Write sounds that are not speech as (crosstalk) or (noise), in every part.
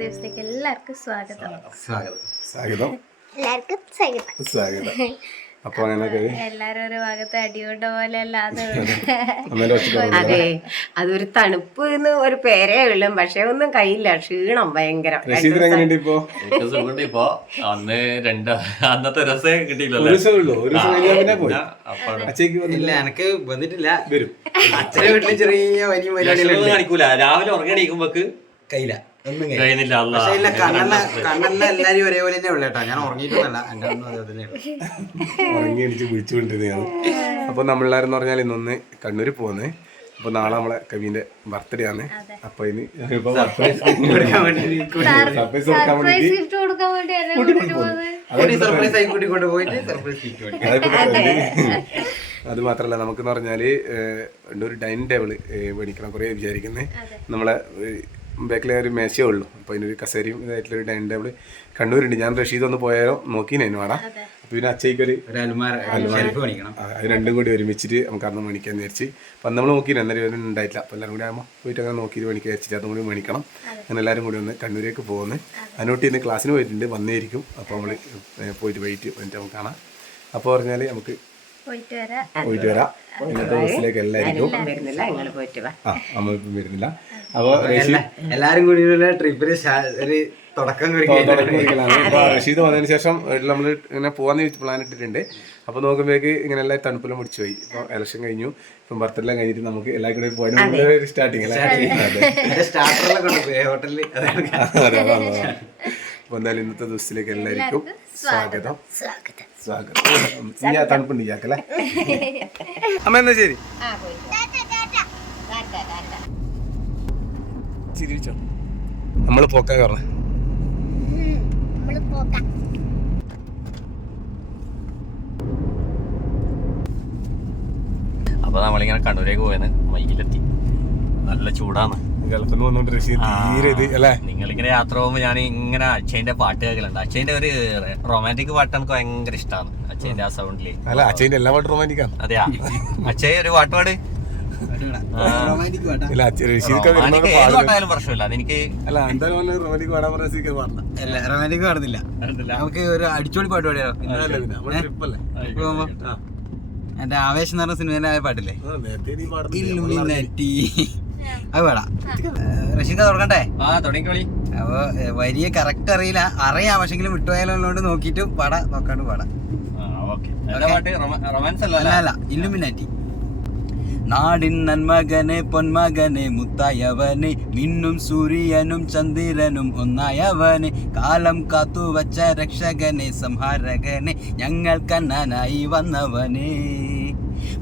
ദിവസത്തേക്ക് എല്ലാവർക്കും സ്വാഗതം. സ്വാഗതം. സ്വാഗതം. എല്ലാവർക്കും സ്വാഗതം. സ്വാഗതം. അപ്പോൾ അങ്ങനെയൊക്കെ എല്ലാരും ഒരു ഭാഗത്ത് അടികൊണ്ട പോലെ അല്ലാതെ അതെ. അതൊരു തണുപ്പ് എന്ന് ഒരു പേരേ ഉള്ളു. പക്ഷെ ഒന്നും കയ്യില്ല. ക്ഷീണം ഭയങ്കര. ഇപ്പോ അന്ന് രണ്ട് അന്നത്തെ രസേ അപ്പൊ വന്നില്ല? എനക്ക് വന്നിട്ടില്ല. വരും. അച്ഛനെ വീട്ടിൽ ചെറിയ വലിയ പരിപാടികളുണ്ട് കാണിക്കൂല. രാവിലെ ഉറങ്ങി കയ്യില്ല. കഴിയുന്നില്ല അല്ല പക്ഷേ ഇല്ല കണ്ണെല്ല കണ്ണെല്ല എല്ലാരും ഒരേപോലെ തന്നെ ഉള്ളേട്ടാ ഞാൻ ഉറങ്ങിയിട്ടൊന്നല്ല. എന്റെ ഒന്നും അതേ തന്നെയാണ് ഉറങ്ങി അപ്പോൾ നമ്മളെല്ലാവരും പറഞ്ഞാൽ ഇന്നൊന്ന് കണ്ണൂർ പോകുന്നത് അപ്പൊ നാളെ നമ്മളെ കവിന്റെ ബർത്ത്ഡേ ആണ്. അപ്പൊ ഇനി അത്. മാത്രല്ല നമുക്കെന്ന് പറഞ്ഞാൽ ഒരു ഡൈനിങ് ടേബിൾ മേടിക്കണം. കുറെ വിചാരിക്കുന്നത് നമ്മളെ ബാക്കിലെ ഒരു മേശയേ ഉള്ളൂ. അപ്പോൾ അതിനൊരു കസേരയും ഇതായിട്ടുള്ള ഒരു ഡൈനിങ് ടേബിൾ കണ്ണൂരുണ്ട്. ഞാൻ റഷീദ് ഒന്ന് പോയാലോ നോക്കിനു വേണം അപ്പോൾ പിന്നെ അച്ഛയ്ക്കൊരു ആ, അത് രണ്ടും കൂടി ഒരുമിച്ചിട്ട് നമുക്ക് അന്ന് മേടിക്കാൻ വിചാരിച്ച്. അപ്പം നമ്മൾ നോക്കിയില്ല അന്നേരം ഇവരും ഉണ്ടായിട്ടില്ല. അപ്പോൾ എല്ലാവരും കൂടി ആകുമ്പോൾ പോയിട്ട് അങ്ങനെ നോക്കിയിട്ട് മേടിക്കാൻ വിചാരിച്ചിട്ട് അതും കൂടി മേടിക്കണം. അങ്ങനെ എല്ലാവരും കൂടി ഒന്ന് കണ്ണൂരേക്ക് പോകുന്നത് അതിനോട്ട് ഇന്ന് ക്ലാസ്സിന് പോയിട്ടുണ്ട്. വന്നേരിക്കും. അപ്പോൾ നമ്മൾ പോയിട്ട് വൈകിട്ട് വന്നിട്ട് നമുക്ക് കാണാം. അപ്പോൾ പറഞ്ഞാൽ നമുക്ക് പോയിട്ട് വരാം. പോയിട്ട് വരാം. ഇന്നത്തെ ബസ്സിലേക്ക് എല്ലാവർക്കും വരുന്നില്ല നിങ്ങൾ പോയിട്ട് വാ. ആ അമ്മ ഇപ്പം വരുന്നില്ല. അപ്പോൾ എല്ലാരും കൂടി ട്രിപ്പിന് ഒരു തുടക്കം അപ്പോൾ റഷീദ് വന്നതിന് ശേഷം നമ്മൾ ഇങ്ങനെ പോകാന്ന് പ്ലാൻ ഇട്ടിട്ടുണ്ട്. അപ്പോൾ നോക്കുമ്പോഴേക്ക് ഇങ്ങനെ എല്ലാ തണുപ്പിലും പിടിച്ചു പോയി ഇപ്പോൾ ഇലക്ഷൻ കഴിഞ്ഞു. ഇപ്പം ബർത്ത്ഡേ കഴിഞ്ഞിട്ട് നമുക്ക് എല്ലാ കൂടെ ഒരു സ്റ്റാർട്ടിങ് അല്ലേ? ഹോട്ടലിൽ അപ്പോൾ എന്തായാലും ഇന്നത്തെ ദിവസത്തിലേക്ക് എല്ലാവർക്കും സ്വാഗതം. സ്വാഗതം. ആ തണുപ്പുണ്ട് ഇയാക്കല്ലേ അമ്മ എന്നാ ശരി? ചിരിച്ചോ? നമ്മൾ പോക്കാ കാരണം. അപ്പൊ നമ്മളിങ്ങനെ കണ്ണൂരേക്ക് പോയത് മൈക്കിലെത്തി. നല്ല ചൂടാണ് ഗൾഫിൽ നിന്ന് തീരെ ഇത് അല്ലേ? നിങ്ങളിങ്ങനെ യാത്ര പോകുമ്പോ ഞാൻ ഇങ്ങനെ അച്ഛന്റെ പാട്ട് കേൾക്കലുണ്ട്. അച്ഛന്റെ ഒരു റൊമാന്റിക് പാട്ട് എനിക്ക് ഭയങ്കര ഇഷ്ടമാണ് അച്ഛന്റെ ആ സൗണ്ടിൽ അല്ല അച്ഛന്റെ എല്ലാ പാട്ടും റൊമാന്റിക്കാണ് അതെയാ? അച്ഛൻ ഒരു പാട്ട് പാട്. റൊമാന്റിക് റൊമാന്റിക് റൊമാന്റിക് റൊമാന്റിക് പാടുന്നില്ല. നമുക്ക് ഒരു അടിച്ചോളി പാട്ട് പാടിയാലോ? എന്റെ ആവേശം എന്ന് പറഞ്ഞ സിനിമയിലെ പാട്ടില്ലേ? ആ, നേരത്തെ നീ പാടുന്നില്ല. ഇല്ലുമിനാറ്റി അത് വേണം. റഷീദ് തുടങ്ങട്ടെ ആ തുടങ്ങിക്കോളി. അപ്പൊ വലിയ വരിയെ കറക്റ്റ് അറിയില്ല. അറിയാം പക്ഷെങ്കിലും വിട്ടുപോയാലോണ്ട് നോക്കിട്ട് പാട നോക്കാണ്ട് പാടാ. അല്ല അല്ല? അല്ല ഇല്ലുമിനാറ്റി നാടിൻ നന്മകനെ പൊന്മകനെ മുത്തായവനെ മിന്നും സൂര്യനും ചന്ദ്രനും ഒന്നായവനെ കാലം കാത്തു വച്ച രക്ഷകനെ സംഹാരകനെ ഞങ്ങൾ കണ്ണനായി വന്നവനെ.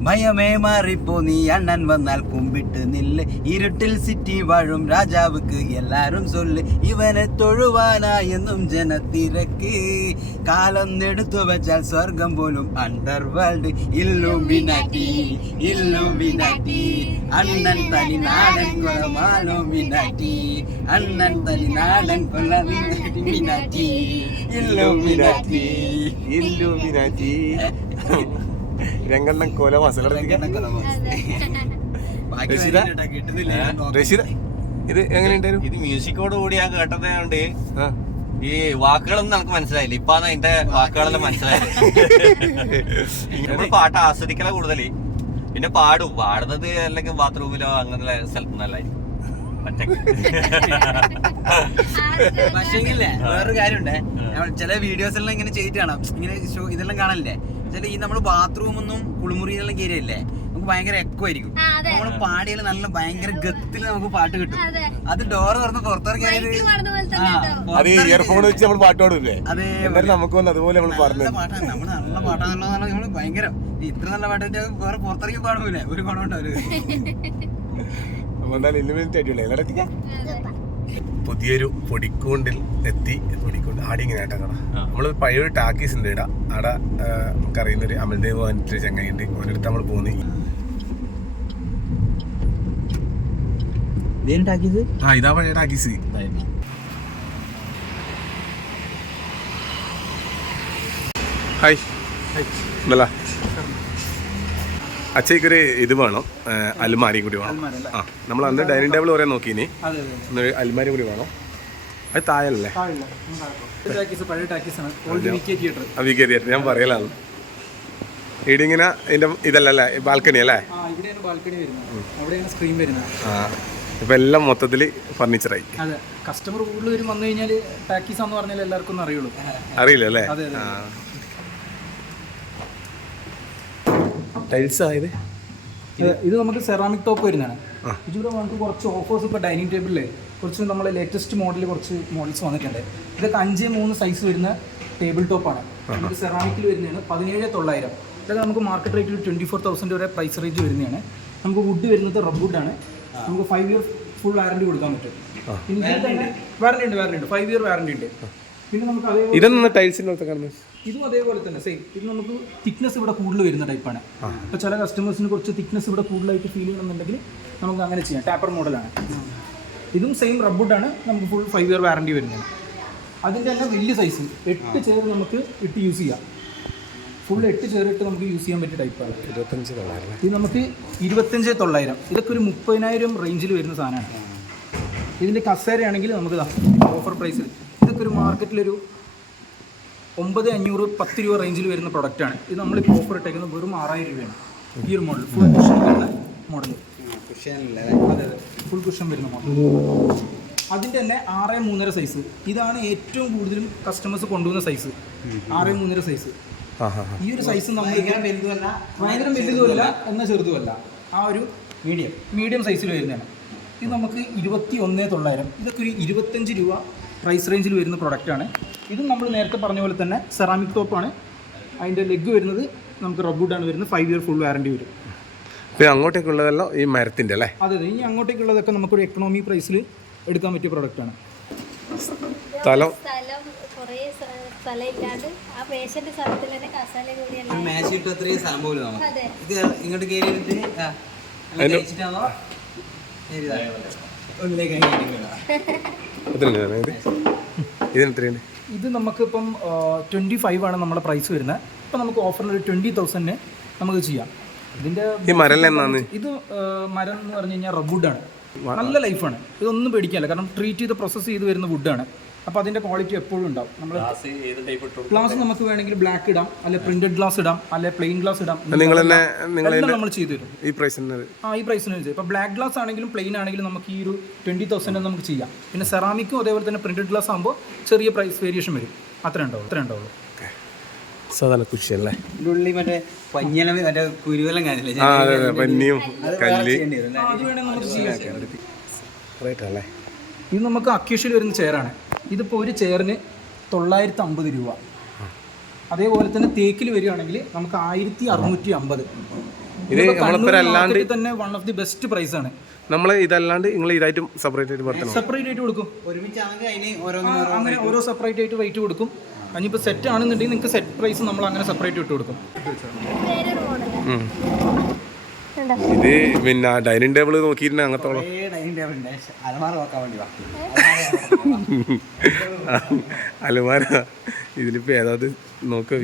ഭയമേ മാറിപ്പോ നീ അണ്ണൻ വന്നാൽ കുമ്പിട്ട് നില്ല്. ഇരുട്ടിൽ സിറ്റി വാഴും രാജാവുക്ക് എല്ലാരും ചൊല്ല് ഇവനെ തൊഴുവാനായെന്നും ജനത്തിരക്ക്. കാലം എടുത്തു വെച്ചാൽ സ്വർഗം പോലും അണ്ടർ വേൾഡ് ഇല്ലുമിനാറ്റി ഇല്ലുമിനാറ്റി അണ്ണൻ തനി നാടൻ കൊലമാലുമിനാറ്റി അണ്ണൻ തനി നാടൻ കൊലമിനാറ്റി ഇല്ലുമിനാറ്റി ഇല്ലുമിനാറ്റി രംഗണ്ണൻ കൊല നോക്കാം. ഇത് എങ്ങനെയുണ്ടായിരുന്നു ഇത് മ്യൂസിക്കോട് കൂടി ഞാൻ കേട്ടത് കൊണ്ട് ഈ വാക്കുകളൊന്നും നമുക്ക് മനസ്സിലായില്ല. ഇപ്പാണ് അതിന്റെ വാക്കുകളെല്ലാം മനസ്സിലായത്. നമ്മൾ പാട്ട് ആസ്വദിക്കല കൂടുതൽ. പിന്നെ പാടും. പാടുന്നത് അല്ലെങ്കിൽ ബാത്റൂമിലോ അങ്ങനെയുള്ള സ്ഥലത്തുനിന്നല്ലായിരിക്കും. പക്ഷേ വേറൊരു കാര്യമുണ്ടേ. നമ്മൾ ചില വീഡിയോസ് എല്ലാം ഇങ്ങനെ ചെയ്തിട്ടാണ് കാണാം. ഇങ്ങനെ ഷോ ഇതെല്ലാം കാണല്ലേ ചില ഈ നമ്മൾ ബാത്റൂമൊന്നും കുളിമുറിയിലെല്ലാം കയറിയല്ലേ നമുക്ക് ഭയങ്കര എക്കോ ആയിരിക്കും. നമ്മൾ പാടിയാൽ നല്ല ഭയങ്കര ഗത്തിൽ നമുക്ക് പാട്ട് കിട്ടും. അത്. ഡോർ തുറന്ന് നമ്മൾ പാട്ട് പാടില്ലേ? നമുക്ക് അതുപോലെ നമ്മൾ പാട്ടാണ്. നമ്മൾ നല്ല പാട്ടാണല്ലോ നമ്മൾ ഭയങ്കര ഇത്ര നല്ല പാട്ട് വേറെ പുറത്തിറങ്ങി പാടുമില്ലേ ഒരു അപ്പൊ എന്തായാലും ഇല്ലുമിനേറ്റ് ആയിട്ടുള്ള പുതിയൊരു പൊടിക്കൂണ്ടിൽ എത്തി പൊടിക്കൂണ്ട്. ആടി ഇങ്ങനെ ആയിട്ടാ നമ്മൾ നമ്മൾ പഴയൊരു ടാക്കീസ് ഉണ്ട് ഇട അവിടെ നമുക്കറിയുന്ന ഒരു അമൽദേവ് പറഞ്ഞിട്ട് ചങ്ങയുണ്ട് ഓരോരുത്ത ഓരോരുത്തർ നമ്മൾ പോകുന്നു ഹായ് ആ ഇതാ പഴയ ടാക്കീസ്. ഹായ്. എന്തല്ല അച്ഛയ്ക്കൊരു ഇത് വേണം അൽമാരിയും കൂടി വേണം. ആ നമ്മൾ അന്ന് ഡൈനിങ് ടേബിൾ പറയാൻ നോക്കി ഇനി അൽമാരി കൂടി വേണം. അത് താഴല്ലേ വി കെ തിയേറ്റർ ഞാൻ പറയലാണ്. ഇടിങ്ങനെ ഇതിന്റെ ഇതല്ലല്ലേ ബാൽക്കണി അല്ലേ? ആ ഇപ്പൊ എല്ലാം മൊത്തത്തിൽ ഫർണിച്ചറായി കസ്റ്റമർ കൂടുതൽ വരും വന്നു കഴിഞ്ഞാൽ ടാക്കീസ് എന്ന് പറഞ്ഞാൽ എല്ലാവർക്കും അറിയുള്ളൂ. അറിയില്ല അല്ലേ അതെ, അതെ. ടൈൽസ് ആയത്? ഇത് നമുക്ക് സെറാമിക് ടോപ്പ് വരുന്നതാണ്. ഇതിലൂടെ നമുക്ക് കുറച്ച് ഓഫേഴ്സ് ഇപ്പോൾ ഡൈനിങ് ടേബിളിൽ കുറച്ച് നമ്മളെ ലേറ്റസ്റ്റ് മോഡൽ കുറച്ച് മോഡൽസ് വന്നിട്ടുണ്ട്. ഇതൊക്കെ അഞ്ച് മൂന്ന് സൈസ് വരുന്ന ടേബിൾ ടോപ്പാണ് നമുക്ക് സെറാമിക്കിൽ വരുന്നതാണ് പതിനേഴ് തൊള്ളായിരം. ഇതൊക്കെ നമുക്ക് മാർക്കറ്റ് റേറ്റിൽ ട്വന്റി ഫോർ തൗസൻഡ് വരെ പ്രൈസ് റേറ്റ് വരുന്നതാണ്. നമുക്ക് വുഡ് വരുന്നത് റബ്ബ് വുഡാണ് നമുക്ക് ഫൈവ് ഇയർ ഫുൾ വാറണ്ടി കൊടുക്കാൻ പറ്റും. വാറണ്ടി ഉണ്ട് വാറണ്ടി ഉണ്ട്. ഫൈവ് ഇയർ വാറണ്ടി ഉണ്ട്. പിന്നെ നമുക്ക് അതേ ഇതൊന്നും ടൈൽസിന്റെ അടുത്ത് കാണുന്നത് ഇതും അതേപോലെ തന്നെ സെയിം ഇത് നമുക്ക് തിക്നെസ് ഇവിടെ കൂടുതൽ വരുന്ന ടൈപ്പാണ് അപ്പോൾ ചില കസ്റ്റമേഴ്സിന് കുറച്ച് തിക്നെസ് ഇവിടെ കൂടുതലായിട്ട് ഫീൽ ചെയ്യണമെന്നുണ്ടെങ്കിൽ നമുക്ക് അങ്ങനെ ചെയ്യാം. ടാപ്പർ മോഡലാണ് ഇതും സെയിം റബ്ബുഡാണ് നമുക്ക് ഫുൾ ഫൈവ് ഇയർ വാറണ്ടി വരുന്നത്. അതിന്റെ തന്നെ വലിയ സൈസ് എട്ട് ചെയർ നമുക്ക് ഇട്ട് യൂസ് ചെയ്യാം. ഫുൾ എട്ട് ചെയർ ഇട്ട് നമുക്ക് യൂസ് ചെയ്യാൻ പറ്റിയ ടൈപ്പാണ് ഇരുപത്തഞ്ച് തൊള്ളായിരം ഇത് നമുക്ക് ഇരുപത്തഞ്ച് തൊള്ളായിരം. ഇതൊക്കെ ഒരു മുപ്പതിനായിരം റേഞ്ചിൽ വരുന്ന സാധനമാണ്. ഇതിന്റെ കസേരയാണെങ്കിൽ നമുക്ക് ഓഫർ പ്രൈസിൽ ഇതൊക്കെ ഒരു മാർക്കറ്റിലൊരു ഒമ്പത് അഞ്ഞൂറ് പത്ത് രൂപ റേഞ്ചിൽ വരുന്ന പ്രൊഡക്റ്റാണ് ഇത് നമ്മൾ ഇപ്പോൾ ഓഫർ ഇട്ടേക്കുന്നത് വെറും ആറായിരം രൂപയാണ്. ഈ ഒരു മോഡൽ ഫുൾ കുഷൻ വരുന്ന മോഡൽ അതെ അതെ ഫുൾ കുഷൻ വരുന്ന മോഡൽ അതിന്റെ തന്നെ ആറ് മൂന്നര സൈസ് ഇതാണ് ഏറ്റവും കൂടുതലും കസ്റ്റമേഴ്സ് കൊണ്ടുവന്ന സൈസ് ആറ് മൂന്നര സൈസ് ഈ ഒരു സൈസ് നമ്മൾ ഭയങ്കര വലുതുമല്ല. എന്നാൽ ചെറുതുമല്ല. ആ ഒരു മീഡിയം മീഡിയം സൈസിൽ വരുന്നതാണ്. ഇത് നമുക്ക് ഇരുപത്തി ഒന്ന് തൊള്ളായിരം. ഇതൊക്കെ ഒരു ഇരുപത്തഞ്ച് രൂപ പ്രൈസ് റേഞ്ചിൽ വരുന്ന പ്രൊഡക്റ്റാണ് ഇതും നമ്മൾ നേരത്തെ പറഞ്ഞ പോലെ തന്നെ സെറാമിക് ടോപ്പാണ് അതിന്റെ ലെഗ് വരുന്നത് നമുക്ക് റബ്ബുഡാണ് വരുന്നത്. ഫൈവ് ഇയർ ഫുൾ വാറണ്ടി വരും. പിന്നെ അങ്ങോട്ടേക്കുള്ളതെല്ലാം ഈ മരത്തിന്റെ അല്ലേ? അതെ അതെ. ഇനി അങ്ങോട്ടേക്കുള്ളതൊക്കെ നമുക്കൊരു എക്കണോമി പ്രൈസിൽ എടുക്കാൻ പറ്റിയ പ്രൊഡക്റ്റാണ് സ്ഥലം? സ്ഥലം കുറേ സ്ഥ- ഇല്ലാണ്ട് ആ പേഷ്യന്റ് സ്ഥലത്തിൽ തന്നെ കസാല കൂടിയല്ല മാച്ച് കിട്ടും അത്രയും സ്ഥലം പോലും ഇത് ഇങ്ങോട്ട് കയറിയിട്ട് ഇതാ. ഇത്? നമുക്ക് ഇപ്പം ട്വന്റി നമുക്കിപ്പം ട്വന്റി ഫൈവ് ആണ് നമ്മുടെ പ്രൈസ് വരുന്നത് ഇപ്പം നമുക്ക് ഓഫറിൽ ഒരു ട്വന്റി തൗസൻഡിന് നമുക്ക് ചെയ്യാം. ഇതിന്റെ ഈ മരം ഇത് മരം എന്ന് പറഞ്ഞു കഴിഞ്ഞാൽ റബ്ബുഡാണ് നല്ല ലൈഫാണ് ഇതൊന്നും പേടിക്കാനില്ല. കാരണം ട്രീറ്റ് ചെയ്ത് പ്രോസസ്സ് ചെയ്ത് വരുന്ന വുഡാണ് അപ്പോൾ അതിന്റെ ക്വാളിറ്റി എപ്പോഴും ഉണ്ടാവും. നമ്മൾ ഗ്ലാസ് നമുക്ക് വേണമെങ്കിൽ ബ്ലാക്ക് ഇടാം അല്ലെ പ്രിന്റഡ് ഗ്ലാസ് ഇടാം അല്ലെ പ്ലെയിൻ ഗ്ലാസ് ഇടാം. നിങ്ങൾ നമ്മൾ ചെയ്തു തരും. ഈ പ്രൈസിന് ആ ഈ പ്രൈസിന് ഇപ്പോൾ ബ്ലാക്ക് ഗ്ലാസ് ആണെങ്കിലും പ്ലെയിൻ ആണെങ്കിലും നമുക്ക് ഈ ഒരു ട്വന്റി തൗസൻഡ് നമുക്ക് ചെയ്യാം. പിന്നെ സെറാമിക്കും അതേപോലെ തന്നെ പ്രിന്റഡ് ഗ്ലാസ് ആകുമ്പോൾ ചെറിയ പ്രൈസ് വേരിയേഷൻ വരും. അത്രേ ഉണ്ടാവുള്ളൂ അത്രേ ഉണ്ടാവുള്ളൂ. സാധാരണ മറ്റേ മറ്റേ കുരുവെല്ലാം കാണില്ലേ? അതെ പന്നിയും കല്ല്. അല്ലേ? റേറ്റ് ഇത് നമുക്ക് അക്യൂഷ്യൽ വരുന്ന ചെയറാണ് ഇതിപ്പോൾ ഒരു ചെയറിന് തൊള്ളായിരത്തി അമ്പത് രൂപ. അതേപോലെ തന്നെ തേക്കിൽ വരികയാണെങ്കിൽ നമുക്ക് ആയിരത്തി അറുന്നൂറ്റി അമ്പത് ഇത് നമ്മളിപ്പോൾ അല്ലാണ്ട് തന്നെ one of the best price ആണ്. നമ്മൾ ഇതല്ലാണ്ട് നിങ്ങൾ ഇതായിട്ടും സെപ്പറേറ്റ് ആയിട്ട് സെപ്പറേറ്റ് ആയിട്ട് കൊടുക്കും. അങ്ങനെ ഓരോ സെപ്പറേറ്റ് ആയിട്ട് വെയിറ്റ് കൊടുക്കും. അതിനിപ്പോൾ സെറ്റ് ആണെന്നുണ്ടെങ്കിൽ നിങ്ങൾക്ക് സെറ്റ് പ്രൈസ് നമ്മൾ അങ്ങനെ സെപ്പറേറ്റ് ഇട്ട് കൊടുക്കും. ഇത് പിന്നെ ഡൈനിങ് ടേബിൾ നോക്കിയിരുന്ന അങ്ങനത്തോളം. അലമാര നോക്കാൻ വേണ്ടി വാ. (laughs) അലുമാര. ഇതിലിപ്പോ ഏതാത് നോക്ക (laughs)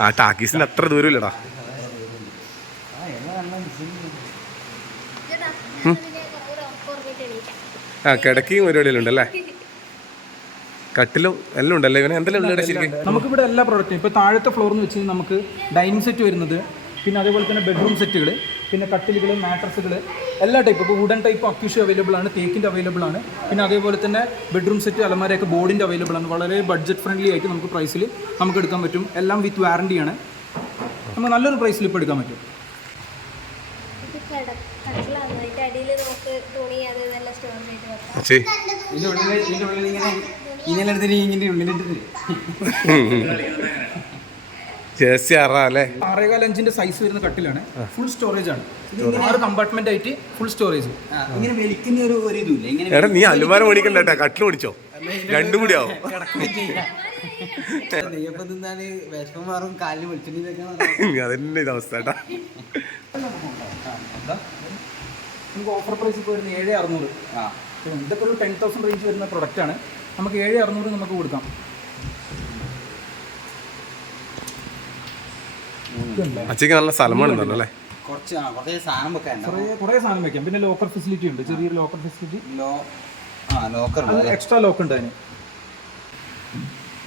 ആ ടാക്കീസിന് അത്ര ദൂരമില്ലടാ. ആ കിടക്കയും പരിപാടിയിലുണ്ടല്ലേ ഉണ്ടല്ലേ (laughs) കട്ടിലും എല്ലാം ഉണ്ടല്ലേ ഇവനെ? എന്തെല്ലാം ഉള്ളത് ശരിക്കും നമുക്കിവിടെ എല്ലാ പ്രോഡക്റ്റും ഇപ്പോൾ താഴത്തെ ഫ്ലോർ എന്ന് വെച്ച് കഴിഞ്ഞാൽ നമുക്ക് ഡൈനിങ് സെറ്റ് വരുന്നത് പിന്നെ അതേപോലെ തന്നെ ബെഡ്റൂം സെറ്റുകൾ പിന്നെ കട്ടിലുകൾ മാട്രസുകൾ എല്ലാ ടൈപ്പ് ഇപ്പോൾ വുഡൻ ടൈപ്പ് അക്യൂഷ് അവൈലബിൾ ആണ് തേക്കിന്റെ അവൈലബിൾ ആണ്. പിന്നെ അതേപോലെ തന്നെ ബെഡ്റൂം സെറ്റ് അലമാരയൊക്കെ ബോർഡിന്റെ അവൈലബിൾ ആണ്. വളരെ ബഡ്ജറ്റ് ഫ്രണ്ട്ലി ആയിട്ട് നമുക്ക് പ്രൈസിൽ നമുക്ക് എടുക്കാൻ പറ്റും. എല്ലാം വിത്ത് വാറണ്ടിയാണ് നമുക്ക് നല്ലൊരു പ്രൈസിൽ ഇപ്പോൾ എടുക്കാൻ പറ്റും. ഇതിന്റെ നമുക്ക് ഉള്ളിൽ ഇതിന്റെ ഉള്ളിൽ ഇങ്ങനെ ഇങ്ങനെ എടുത്തിട്ട് ഇങ്ങനെ ഉള്ളിലിട്ട് ജേഴ്സി അറ അല്ലേ? ആറേകാൽ അഞ്ചിന്റെ സൈസ് വരുന്ന കട്ടിലാണ്. ഫുൾ സ്റ്റോറേജ് ആണ്. ആറ് കമ്പാർട്ട്മെന്റ് ആയിട്ട് ഫുൾ സ്റ്റോറേജ് ആ, ഇങ്ങനെ വലിക്കുന്ന ഒരു എടാ നീ അലുമാര മേടിക്കണ്ട കേട്ടാ. കട്ടിൽ ഓടിച്ചോ രണ്ടും കൂടി ആവും കിടക്കുകയും ചെയ്യാം. (laughs) നെയ്യപ്പം തിന്നാൽ വിഷമം മാറും കാലിൽ വെളിച്ചെണ്ണി അതന്നെ ഇത് അവസ്ഥ കേട്ടാ. നമുക്ക് ഓഫർ പ്രൈസ് ഇപ്പോൾ വരുന്നത് ഏഴ് അറുന്നൂറ്. ഇതൊക്കെ ഒരു ടെൻ തൗസൻഡ് റേഞ്ച് വരുന്ന പ്രൊഡക്റ്റാണ് നമുക്ക് ഏഴ് അറുന്നൂറ് നമുക്ക് കൊടുക്കാം. അച്ഛക്ക് നല്ല സ്ഥലമാണെന്നല്ലോ അല്ലേ? കുറച്ച് കുറേ സാധനം വെക്കാൻ കുറേ കുറേ സാധനം വെക്കാം. പിന്നെ ലോക്കർ ഫെസിലിറ്റി ഉണ്ട്. ചെറിയൊരു ലോക്കർ ഫെസിലിറ്റി. ലോ ആ ലോക്കർ എക്സ്ട്രാ ലോക്ക് ഉണ്ട് അതിന്.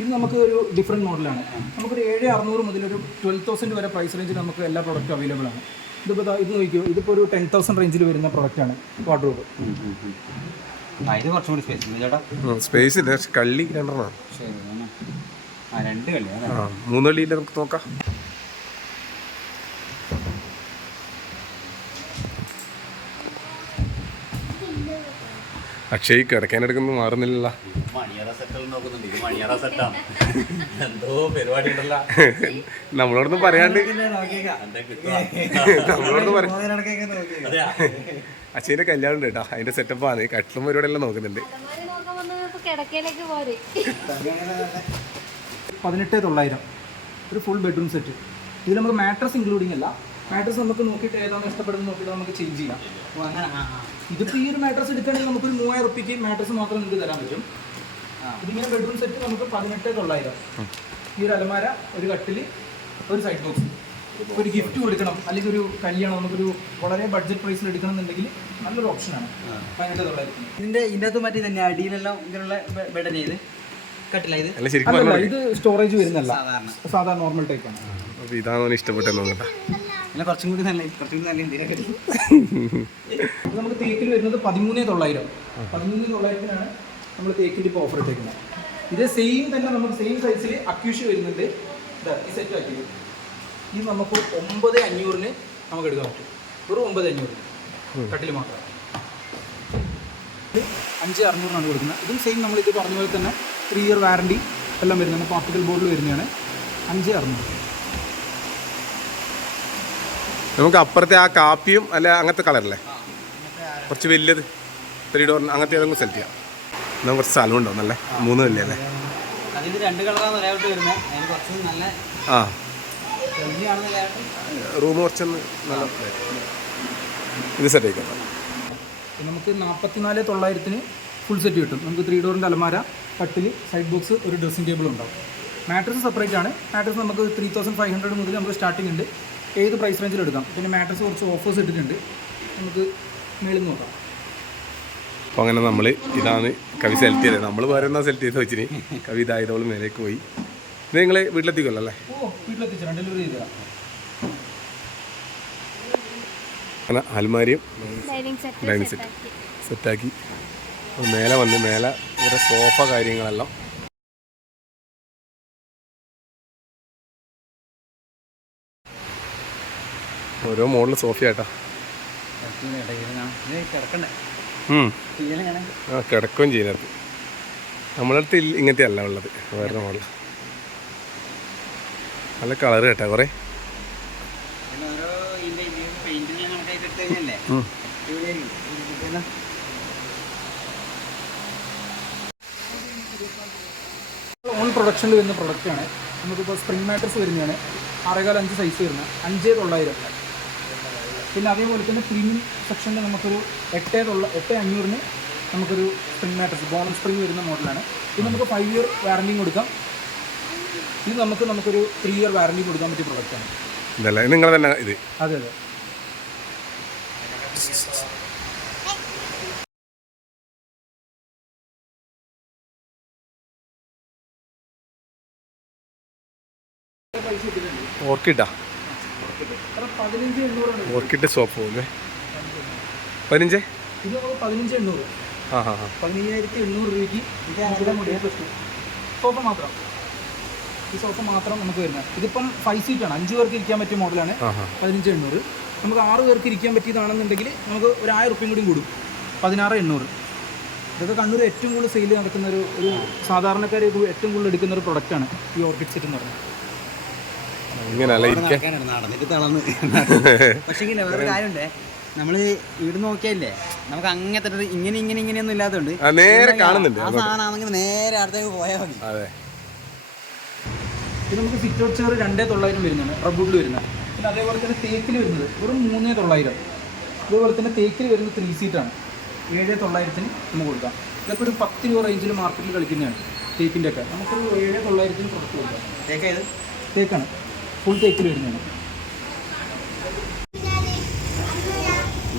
ഇത് നമുക്ക് ഒരു ഡിഫറെന്റ് മോഡലാണ് നമുക്കൊരു ഏഴ് അറുന്നൂറ് മുതൽ ഒരു ട്വൽവ് തൗസൻഡ് വരെ പ്രൈസ് റേഞ്ചിൽ നമുക്ക് എല്ലാ പ്രോഡക്റ്റും അവൈലബിൾ ആണ്. ഇതിപ്പോൾ ദാ ഇത് നോക്കിയോ ഇതിപ്പോൾ ഒരു ടെൻ തൗസൻഡ് റേഞ്ചിൽ വരുന്ന പ്രോഡക്റ്റാണ് വാർഡ്രോബ് സ്പേസ് ഇല്ല പക്ഷെ കള്ളി രണ്ടെണ്ണം. ശരി ആ രണ്ട് കള്ളി അല്ലേ? ആ മൂന്ന് കള്ളിയില്ല നമുക്ക് നോക്കാം. അക്ഷയ് കിടക്കാനെടുക്കുന്നത് മാറുന്നില്ല നമ്മളോടൊന്നും സെറ്റൽ നോക്കുന്നുണ്ട്. ഇത് മണിയറ സെറ്റാണ് എന്തോ പരിപാടി ഉണ്ടല്ലോ. നമ്മളോടൊന്ന് പറയാണ്ട്. നമ്മളോടൊന്നും പറയാം അച്ഛന്റെ കല്യാണം ഉണ്ട് കേട്ടോ. അതിന്റെ സെറ്റപ്പാണ് കട്ടിലും പരിപാടിയെല്ലാം നോക്കുന്നുണ്ട്. പതിനെട്ട് തൊള്ളായിരം. ഒരു ഫുൾ ബെഡ്റൂം സെറ്റ് ഇതിൽ നമുക്ക് മാട്രസ് ഇൻക്ലൂഡിംഗ് അല്ല. മാട്രസ് നമുക്ക് നോക്കിയിട്ട് ഏതാണ് ഇഷ്ടപ്പെടുന്നത് നോക്കിയിട്ട് നമുക്ക് ചേഞ്ച് ചെയ്യാം. അപ്പോൾ അങ്ങനെ. ആ ആ. ഇതിപ്പോൾ ഈ ഒരു മാട്രസ് എടുക്കുകയാണെങ്കിൽ നമുക്കൊരു മൂവായിരം റുപ്യക്ക് മാട്രസ് മാത്രം നിങ്ങൾക്ക് തരാൻ പറ്റും. ഇതിങ്ങനെ ബെഡ്റൂം സെറ്റ് നമുക്ക് പതിനെട്ട് തൊള്ളായിരം. ഈ ഒരു അലമാര ഒരു കട്ടിൽ ഒരു സൈഡ് ബോക്സ് ഒരു ഗിഫ്റ്റ് കൊടുക്കണം അല്ലെങ്കിൽ ഒരു കല്യാണം നമുക്കൊരു വളരെ ബഡ്ജറ്റ് പ്രൈസിൽ എടുക്കണം എന്നുണ്ടെങ്കിൽ നല്ലൊരു ഓപ്ഷനാണ് പതിനെട്ട് തൊള്ളായിരത്തിന് ഇതിന്റെ ഇതിന്റെ അകത്ത് മറ്റേ തന്നെ അടിയിലെല്ലാം ഇങ്ങനെയുള്ള ബെഡൻ ചെയ്ത് കട്ടില്ല ഇത്? അല്ല ശരിക്കും ഇത് സ്റ്റോറേജ് വരുന്നല്ല സാധാരണ. സാധാരണ നോർമൽ ടൈപ്പ് ആണ്. ഇതാണ് ഇഷ്ടപ്പെട്ടെന്ന് നോക്കട്ടെ അല്ല കുറച്ചും കൂടി നല്ല കുറച്ചും കൂടി നല്ല എന്തിനാ കിട്ടും നമുക്ക് തേക്കിൽ വരുന്നത് പതിമൂന്ന് തൊള്ളായിരം. പതിമൂന്ന് തൊള്ളായിരത്തിനാണ് നമ്മൾ തേക്കിൽ ഇപ്പോൾ ഓഫർ ഇട്ടേക്കുന്നത്. ഇത് സെയിം തന്നെ നമുക്ക് സെയിം സൈസിൽ അക്യൂഷ് വരുന്നുണ്ട്. ഈ സെറ്റ് ആക്കിയത്. ഇത് നമുക്ക് ഒമ്പത് അഞ്ഞൂറിന് നമുക്ക് എടുക്കാൻ പറ്റും. വെറും ഒമ്പത് അഞ്ഞൂറിന് കട്ടിൽ മാത്രം. അഞ്ച് അറുന്നൂറിനാണ് കൊടുക്കുന്നത്. ഇതും സെയിം നമ്മൾ ഇത് പറഞ്ഞ പോലെ തന്നെ ത്രീ ഇയർ വാറണ്ടി എല്ലാം വരുന്നതാണ് പാർട്ടിക്കൽ ബോർഡിൽ വരുന്നതാണ്. അഞ്ച് അറുന്നൂറ്. നമുക്ക് അപ്പുറത്തെ ആ കാപ്പിയും അല്ല അങ്ങനത്തെ കളറല്ലേ കുറച്ച് വലിയത് ത്രീ ഡോർ അങ്ങനത്തെ ഏതെങ്കിലും സെലക്ട് ചെയ്യാം. എന്നാൽ കുറച്ച് സ്ഥലം ഉണ്ടോ? നല്ല മൂന്ന് വലിയ നല്ല ആ. റൂം കുറച്ചൊന്ന് നല്ല ഇത് സെറ്റ് ആയിക്കോട്ടെ നമുക്ക് നാൽപ്പത്തിനാല് തൊള്ളായിരത്തിന് ഫുൾ സെറ്റ് കിട്ടും. നമുക്ക് ത്രീ ഡോറിന്റെ അലമാര കട്ടിൽ സൈഡ് ബോക്സ് ഒരു ഡ്രസ്സിംഗ് ടേബിൾ ഉണ്ടാവും. മാട്രസ് സെപ്പറേറ്റ് ആണ്. മാട്രസ് നമുക്ക് ത്രീ തൗസൻഡ് ഫൈവ് ഹൺഡ്രഡ് മുതൽ നമുക്ക് സ്റ്റാർട്ടിംഗ് ഉണ്ട്. ഏത് പ്രൈസ് റേഞ്ചിൽ എടുക്കാം. പിന്നെ മാട്രസ് കുറച്ച് ഓഫേഴ്സ് ഇട്ടിട്ടുണ്ട്. നമുക്ക് മേളിൽ നോക്കാം. അപ്പോൾ അങ്ങനെ നമ്മൾ ഇതാണ് കവി സെലക്ട് ചെയ്തത്. നമ്മൾ വേറെ എന്നാ സെലക്ട് ചെയ്ത് വെച്ചിന്? കവി ഇതായതോളം മേലേക്ക് പോയി. ഇത് നിങ്ങൾ വീട്ടിലെത്തിക്കുമല്ലോ അല്ലേ? ഓ വീട്ടിലെത്തിച്ചു? ഡെലിവറി ചെയ്ത് തരാം അങ്ങനെ അൽമാരിയും ഡൈനിങ് സെറ്റ് സെറ്റാക്കി. മേലെ വന്ന് മേലെ ഇവരെ സോഫ കാര്യങ്ങളെല്ലാം ഓരോ മോഡൽ സോഫയാട്ടാ ആ കിടക്കുകയും ചെയ്യുന്നത് നമ്മളടുത്ത് ഇങ്ങനത്തെ അല്ല ഉള്ളത്. വേറെ മോഡൽ നല്ല കളർ കേട്ടോ കുറേ. ഓൺ പ്രൊഡക്ഷനിൽ വരുന്ന പ്രൊഡക്റ്റാണ് നമുക്കിപ്പോൾ സ്പ്രിംഗ് മാട്രസ് വരുന്നതാണ്. ആറേകാൽ അഞ്ച് സൈസ് വരുന്നത്. അഞ്ച് തൊള്ളായിരം. പിന്നെ അതേപോലെ തന്നെ പ്രീമിയം സെക്ഷനിൽ നമുക്കൊരു എട്ട് തൊള്ള എട്ട് അഞ്ഞൂറിന് നമുക്കൊരു സ്പ്രിംഗ് മാട്രസ് ബോണസ് സ്പ്രിംഗ് വരുന്ന മോഡലാണ് ഇത് നമുക്ക് ഫൈവ് ഇയർ വാറണ്ടിയും കൊടുക്കാം. ഇത് നമുക്ക് നമുക്കൊരു ത്രീ ഇയർ വാറണ്ടി കൊടുക്കാൻ പറ്റിയ പ്രൊഡക്റ്റാണ് ഇതല്ല നിങ്ങൾ തന്നെ ഇത്. അതെ അതെ. ഓർക്കിഡാ? ഓർക്കിഡ് സോപ്പ് പോകുന്നേ. പതിനഞ്ച്? ഇത് പതിനഞ്ച് എണ്ണൂറ്. ആ ഹാ ഹാ പതിനയ്യായിരത്തി എണ്ണൂറ് രൂപയ്ക്ക് സോപ്പ് മാത്രം. ഈ സോഫ മാത്രം നമുക്ക് വരുന്നത്. ഇതിപ്പം ഫൈവ് സീറ്റ് ആണ്. അഞ്ച് പേർക്ക് ഇരിക്കാൻ പറ്റിയ മോഡലാണ് പതിനഞ്ച് എണ്ണൂറ്. നമുക്ക് ആറ് പേർക്ക് ഇരിക്കാൻ പറ്റിയതാണെന്നുണ്ടെങ്കിൽ നമുക്ക് ഒരു ആയിരം റുപ്യം കൂടി കൂടും. പതിനാറ് എണ്ണൂറ്. ഇതൊക്കെ കണ്ണൂർ ഏറ്റവും കൂടുതൽ സെയിൽ നടക്കുന്ന ഒരു ഒരു സാധാരണക്കാർ ഏറ്റവും കൂടുതൽ എടുക്കുന്ന ഒരു പ്രൊഡക്റ്റാണ് ഈ ഓർക്കിഡ് സെറ്റ് എന്ന് പറയുന്നത്. പക്ഷെ വേറെ കാര്യമുണ്ടേ. നമ്മൾ ഇവിടെ നോക്കിയല്ലേ നമുക്ക് അങ്ങനത്തെ ഇങ്ങനെ ഇങ്ങനെ ഇങ്ങനെയൊന്നും ഇല്ലാത്തതുകൊണ്ട് നേരെ കാണുന്നുണ്ട് ആ നേരെ അടുത്തേക്ക് പോയാൽ മതി. അതെ. ഇത് നമുക്ക് സിറ്റ് ഔട്ട് ചെയർ രണ്ടേ തൊള്ളായിരം വരുന്നതാണ്. റബ്ബുഡിൽ വരുന്നത് പിന്നെ അതേപോലെ തന്നെ തേക്കിൽ വരുന്നത് വെറും മൂന്നേ തൊള്ളായിരം. അതേപോലെ തന്നെ തേക്കിൽ വരുന്നത് ത്രീ സീറ്റാണ് ഏഴ് തൊള്ളായിരത്തിന് നമുക്ക് കൊടുക്കാം. ഇതൊക്കെ ഒരു പത്ത് രൂപ റേഞ്ചിൽ മാർക്കറ്റിൽ കളിക്കുന്നതാണ് തേക്കിന്റെ ഒക്കെ. നമുക്കൊരു ഏഴ് തൊള്ളായിരത്തിന് പുറത്ത് കൊടുക്കാം. തേക്കായത് തേക്കാണ്. ഫുൾ തേക്കിൽ വരുന്നതാണ്.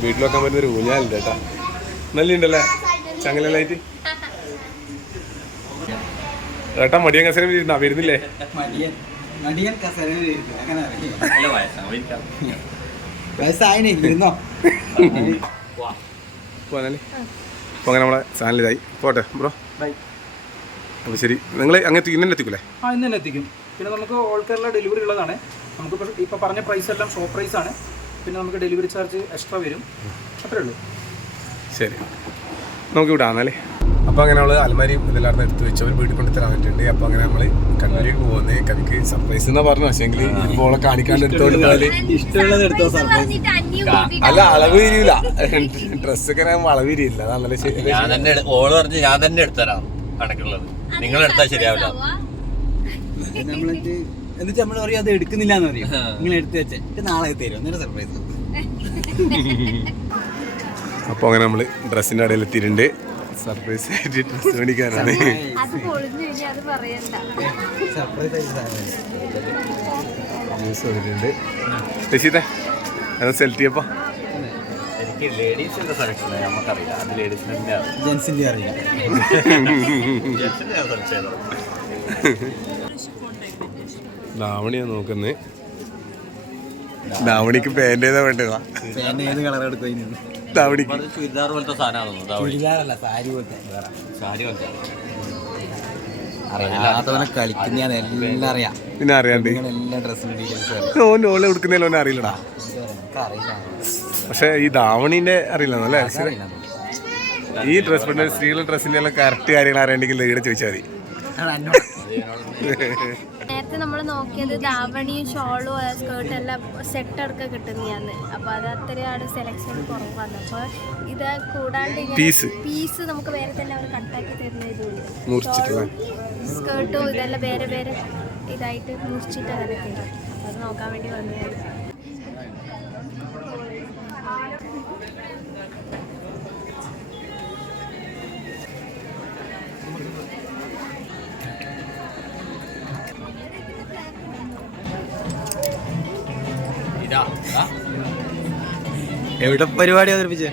വീട്ടിലൊക്കെ വരുന്ന പറ്റുന്ന ഒരു ഊഞ്ഞാലുണ്ട് ചേട്ടാ നല്ല ഉണ്ടല്ലേ? ചങ്ങലായിട്ട് ഏട്ടാ മടിയൻ കസേര ഇരുന്നാ വരുന്നില്ലേ? മടിയൻ. മടിയൻ കസേരയിൽ. അങ്ങനെ. വയസ്സായിനെ ഇരുന്നോ? പോകാനല്ലേ അപ്പോൾ അങ്ങനെ നമ്മളെ ചാനൽ ഇതായി പോട്ടെ ബ്രോ. അപ്പോൾ ശരി. നിങ്ങൾ അങ്ങനത്തെ ഇന്നെ എത്തിക്കൂലേ? ആ ഇന്ന് തന്നെ എത്തിക്കും. പിന്നെ നമുക്ക് ഓൾ കേരള ഡെലിവറി ഉള്ളതാണ്. നമുക്ക് ഇപ്പോൾ പറഞ്ഞ പ്രൈസ് എല്ലാം ഷോപ്പ് പ്രൈസ് ആണ്. പിന്നെ നമുക്ക് ഡെലിവറി ചാർജ് എക്സ്ട്രാ വരും. അത്രേ ഉള്ളൂ. ശരി. നമുക്ക് ഇവിടെ ആണല്ലേ അപ്പോൾ അങ്ങനെ നമ്മൾ അലമാരി ഇതെല്ലാം എടുത്ത് വെച്ച് അവർ വീട്ടിൽ കൊണ്ട് തരാൻ പറ്റുന്നുണ്ട് അപ്പോൾ അങ്ങനെ നമ്മൾ കണ്ണൂരിലേക്ക് പോകുന്നത് കവിക്ക് സർപ്രൈസ് എന്നാ പറഞ്ഞു പക്ഷേങ്കിൽ ഇപ്പോൾ ഓളെ കാണിക്കാണ്ട് എടുത്തോണ്ട് പോയാൽ ഇഷ്ടമുള്ളത് എടുത്തോ സർപ്രൈസ് അല്ല അളവ് തിരിയില്ല ഡ്രസ്സൊക്കെ ആകുമ്പോൾ അളവ് തിരിയില്ല അതല്ല ശരി ഞാൻ തന്നെ ഓൾ പറഞ്ഞ് ഞാൻ തന്നെ എടുത്തരാം കണക്കുള്ളത്. നിങ്ങൾ എടുത്താൽ ശരിയാവില്ല. എന്നിട്ട് നമ്മൾ പറയും അത് എടുക്കുന്നില്ല എന്ന് പറയും നിങ്ങൾ എടുത്ത് വെച്ചേ. നാളെ തരും. എന്നിട്ട് സർപ്രൈസ് അപ്പോൾ അങ്ങനെ നമ്മൾ ഡ്രസ്സിന്റെ ഇടയിൽ എത്തിയിട്ടുണ്ട്. സർപ്രൈസ് ആയിട്ട് ഡ്രസ് മേടിക്കാനാണ് അത് പൊളിഞ്ഞു കഴിഞ്ഞാൽ അത് പറയണ്ട. സർപ്രൈസ് ആയിട്ട് സാധനം ന്യൂസ് വന്നിട്ടുണ്ട്. രശീത അത് സെലക്ട് ചെയ്യപ്പോ. എനിക്ക് ലേഡീസിന്റെ സെലക്ഷൻ നമുക്കറിയില്ല അത് ലേഡീസിന്റെ ജെൻസിന്റെ അറിയാം. ധാവണിയാ നോക്കുന്നത് ധാവണിക്ക് പാന്റ് ഏതാ വേണ്ടതാ? പാന്റ് ഏത് കളർ എടുക്കും ചുരിദാർ പോലത്തെ സാധനമാണെന്ന് സാരി പോലത്തെ. സാരി പോലത്തെ. അറിയാത്തവനെ കളിക്കുന്ന ഞാൻ എല്ലാം അറിയാം. പിന്നെ അറിയാണ്ട്. ഡ്രസ്സിന്റെ ഡീറ്റെയിൽസ് അറിയാം. ഓൻ ഓളെ എടുക്കുന്നതിൽ ഓനെ അറിയില്ലടാ. പക്ഷെ ഈ ധാവണിന്റെ അറിയില്ല അല്ലേ? ഈ ഡ്രസ് സ്ത്രീകളുടെ ഡ്രസ്സിന്റെ എല്ലാം കറക്റ്റ് കാര്യങ്ങൾ അറിയണ്ടെങ്കിൽ ഇവിടെ ചോദിച്ചാൽ മതി. നമ്മൾ നോക്കിയത് ധാവണിയും ഷോളും സ്കേർട്ടും എല്ലാം സെറ്റ് അടക്കം കിട്ടുന്നതാണ്. അപ്പോൾ അത് അത്രയാണ് സെലക്ഷൻ കുറവാണ്. അപ്പോൾ ഇത് കൂടാണ്ട് പീസ് പീസ് നമുക്ക് വേറെ തന്നെ അവർ കട്ടാക്കി തരുന്ന ഇതുണ്ട്. സ്കേർട്ടും ഇതെല്ലാം വേറെ വേറെ ഇതായിട്ട് മുറിച്ചിട്ട് അങ്ങനെ തരും. അത് നോക്കാൻ വേണ്ടി വന്നതാണ്. എവിടെ പരിപാടി അവതരിപ്പിച്ച?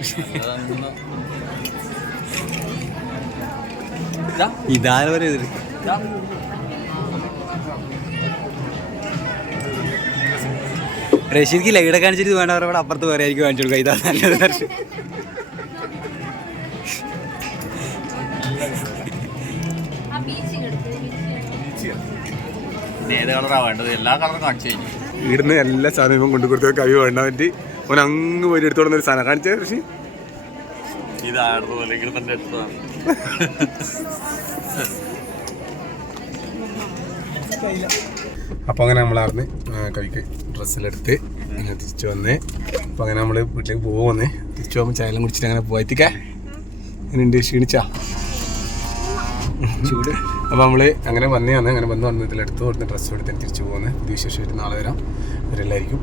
ഇതാരും ഇതാ? റഷീദ്ക്ക് ലൈഡൊക്കെ കാണിച്ചിട്ട് വേണ്ടവരവിടെ അപ്പുറത്ത് വേറെ ആയിരിക്കും കാണിച്ചു കൊടുക്കുക. ഇതാ നല്ലത്. ഏത് കളറാണ് വേണ്ടത്? എല്ലാ കളറും കാണിച്ചു കഴിഞ്ഞു ഇവിടുന്ന് എല്ലാ സാധനവും കൊണ്ടു കൊടുത്ത കവി വേണ്ട പറ്റി അവൻ അങ്ങ് പോയി എടുത്തോടുന്ന ഒരു സാധനം. കാണിച്ചേ കൃഷി. ഇതായിരുന്നു അല്ലെങ്കിൽ എടുത്തതാണ്. അപ്പോൾ അങ്ങനെ നമ്മൾ അറിഞ്ഞ് കവിക്ക് ഡ്രസ്സിലെടുത്ത് അങ്ങനെ തിരിച്ചു വന്നേ അപ്പോൾ അങ്ങനെ നമ്മൾ വീട്ടിലേക്ക് പോകുന്നേ തിരിച്ചു പോകുമ്പോൾ ചായലും കുടിച്ചിട്ട് അങ്ങനെ പോയത്തിക്കേ ഉണ്ട് ക്ഷീണിച്ചാ. ചൂട്. അപ്പോൾ നമ്മൾ അങ്ങനെ വന്നേ വന്ന് അങ്ങനെ വന്ന് വന്ന് ഇതിലെടുത്ത് കൊടുത്ത് ഡ്രസ്സ് എടുത്ത് തിരിച്ചു പോകുന്നത് പുതിയ വിശേഷമായിട്ട് നാളെ വരാം. ഇവരെല്ലായിരിക്കും